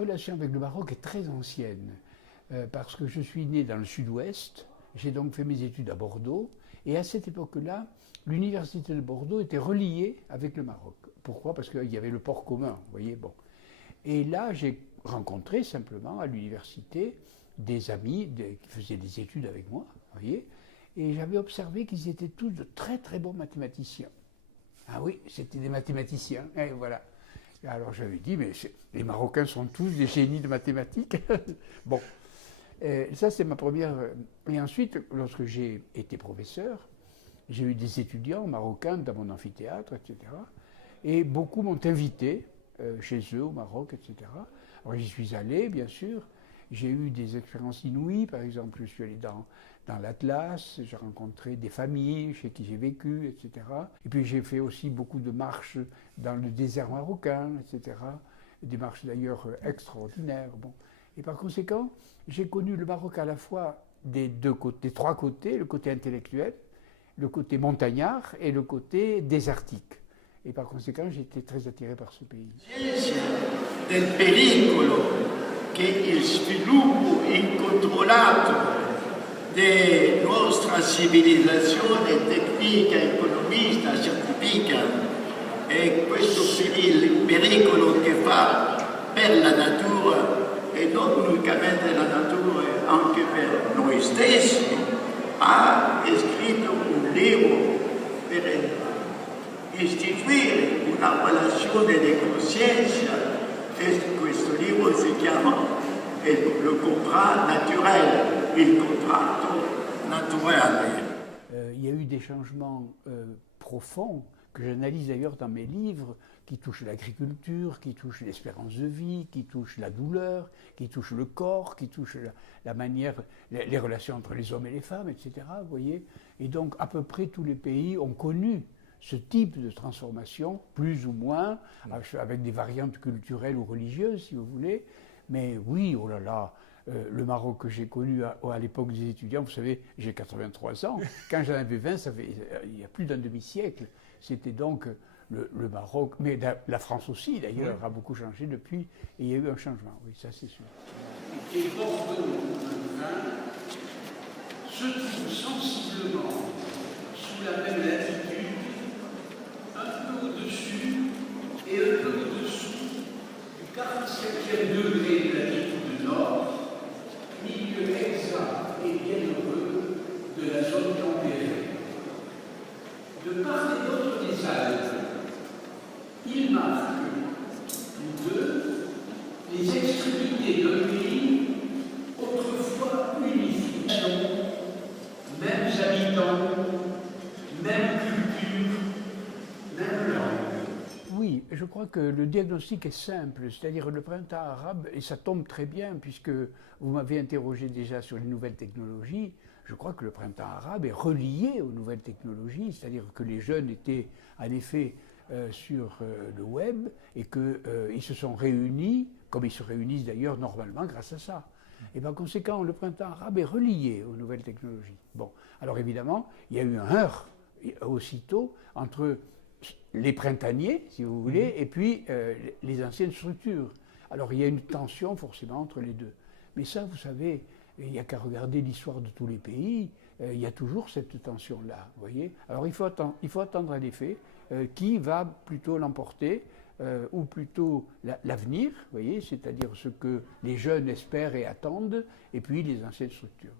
La relation avec le Maroc est très ancienne, parce que je suis né dans le sud-ouest, j'ai donc fait mes études à Bordeaux, et à cette époque-là, l'université de Bordeaux était reliée avec le Maroc. Pourquoi? Parce qu'il y avait le port commun, vous voyez, bon. Et là, j'ai rencontré simplement à l'université des amis qui faisaient des études avec moi, vous voyez, et j'avais observé qu'ils étaient tous de très très bons mathématiciens. Ah oui, c'était des mathématiciens, et voilà. Alors j'avais dit, mais les Marocains sont tous des génies de mathématiques. Bon, ça c'est ma première. Et ensuite, lorsque j'ai été professeur, j'ai eu des étudiants marocains dans mon amphithéâtre, etc. Et beaucoup m'ont invité chez eux au Maroc, etc. Alors j'y suis allé, bien sûr. J'ai eu des expériences inouïes. Par exemple, je suis allé dans l'Atlas, j'ai rencontré des familles chez qui j'ai vécu, etc. Et puis j'ai fait aussi beaucoup de marches dans le désert marocain, etc. Des marches d'ailleurs extraordinaires. Bon. Et par conséquent, j'ai connu le Maroc à la fois des trois côtés, le côté intellectuel, le côté montagnard et le côté désertique. E per conséquent j'étais très attiré par ce pays. Del pericolo che il sviluppo incontrollato della nostra civilizzazione tecnica, economista, scientifica e questo pericolo che fa per la natura e non unicamente la natura, anche per noi stessi, ha scritto un libro per istituire una relazione di coscienza e questo libro si chiama Le contrat naturel, il contratto naturale. Il y a eu des changements profonds que j'analyse d'ailleurs dans mes livres, qui touchent l'agriculture, qui touchent l'espérance de vie, qui touchent la douleur, qui touchent le corps, qui touchent la manière, les relations entre les hommes et les femmes, etc. Vous voyez. Et donc à peu près tous les pays ont connu ce type de transformation, plus ou moins, avec des variantes culturelles ou religieuses, si vous voulez. Mais oui, oh là là, le Maroc que j'ai connu à l'époque des étudiants, vous savez, j'ai 83 ans, quand j'en avais 20, ça fait, il y a plus d'un demi-siècle. C'était donc le Maroc, mais la France aussi d'ailleurs, a beaucoup changé depuis, et il y a eu un changement, oui, ça c'est sûr. Et Bordeaux, le vin, se trouve sensiblement sous la même latitude, un peu au-dessus et un peu au-dessous du 47e degré de latitude nord, milieu exact et bienheureux de la zone tempérée. De part et d'autre des Alpes, il marque tous deux les extrémités d'un pays autrefois unifié. Mêmes habitants, même culture, même langue. Oui, je crois que le diagnostic est simple, c'est-à-dire le printemps arabe, et ça tombe très bien puisque vous m'avez interrogé déjà sur les nouvelles technologies, je crois que le printemps arabe est relié aux nouvelles technologies, c'est-à-dire que les jeunes étaient en effet sur le web et qu'ils se sont réunis, comme ils se réunissent d'ailleurs normalement grâce à ça. Et par conséquent, le printemps arabe est relié aux nouvelles technologies. Bon, alors évidemment, il y a eu un heurt aussitôt entre les printaniers, si vous voulez, et puis les anciennes structures. Alors il y a une tension forcément entre les deux. Mais ça, vous savez, il n'y a qu'à regarder l'histoire de tous les pays, il y a toujours cette tension-là, vous voyez. Alors il faut attendre un effet qui va plutôt l'emporter, ou plutôt l'avenir, vous voyez, c'est-à-dire ce que les jeunes espèrent et attendent, et puis les anciennes structures.